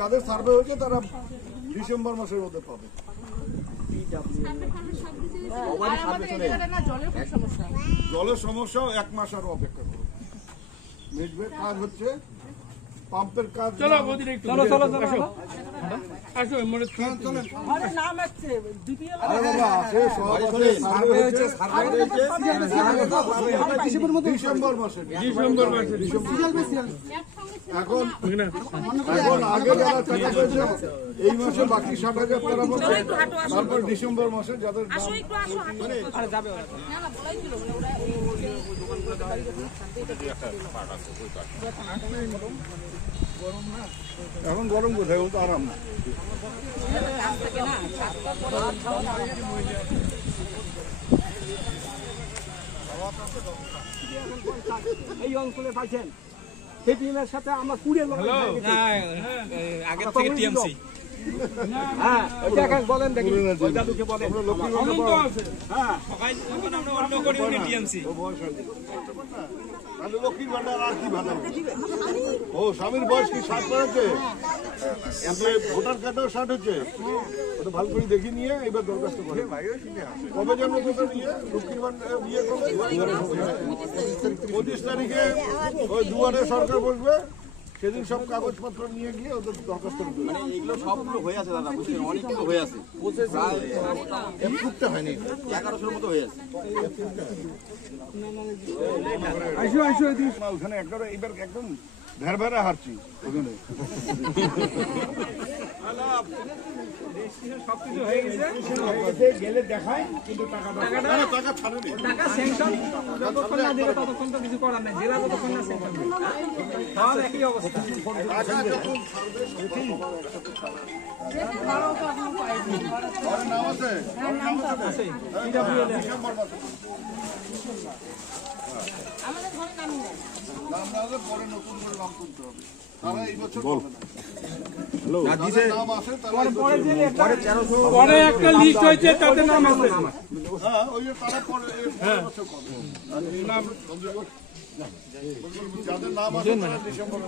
যাদের সার্ভে হয়েছে তারা ডিসেম্বর মাসের মধ্যে পাবে। জলের সমস্যাও 1 মাস আরো অপেক্ষা করো। মিটবে কাজ হচ্ছে পাম্পের কাজ। চলো ডিসেম্বর মাসে এখন আগে যারা টাকা পেয়েছে এই মাসে বাকি 60,000 টাকা পাচ্ছে, তারপর ডিসেম্বর মাসে যাদের এখন গরম কোথায়, তো আরাম না। এই অঞ্চলে পাইছেন সিপিএমের সাথে আমরা কুড়িয়ে আগের থেকে টিএমসি। হ্যাঁ দেখেন বলেন দেখি দাদুকে বলেন লক্ষ্মীর ভান্ডার আর কি ভালো। ও স্বামীর বয়স কি 60 হয়েছে, ভোটার কার্ডেও 60 হচ্ছে, ওটা ভালো করে দেখি নিয়ে এবার দরখাস্ত করে কবে যেন নিয়ে লক্ষ্মীর ভান্ডার ইয়ে করবে। 25 তারিখে ওই দুয়ারে সরকার বসবে, সেদিন সব কাগজপত্র নিয়ে গিয়ে ওদের দরখাস্ত করবে। মানে এগুলো সবগুলো হয়ে আছে দাদা, বুঝছেন, অনেকগুলো হয়ে আছে, করতে হয়নি, 1100-এর মতো হয়ে আছে। ওখানে এবার একদম ভেড়া হারছি ওখানে। সবকিছু হয়ে গেছে, গেলে দেখায় কিন্তু টাকা ছাড়েনি, টাকা সেংশন যতক্ষণ না দেবে ততক্ষণ তো কিছু করার নেই। জেলা যতক্ষণ না সেংশন সব একই অবস্থা। পরে নতুন করে নাম তুলতে হবে, তারা এই বছর পরে একটা লিস্ট হয়েছে তাতে নাম আছে। হ্যাঁ ওই যে তারা পরে যাদের নাম আছে ডিসেম্বর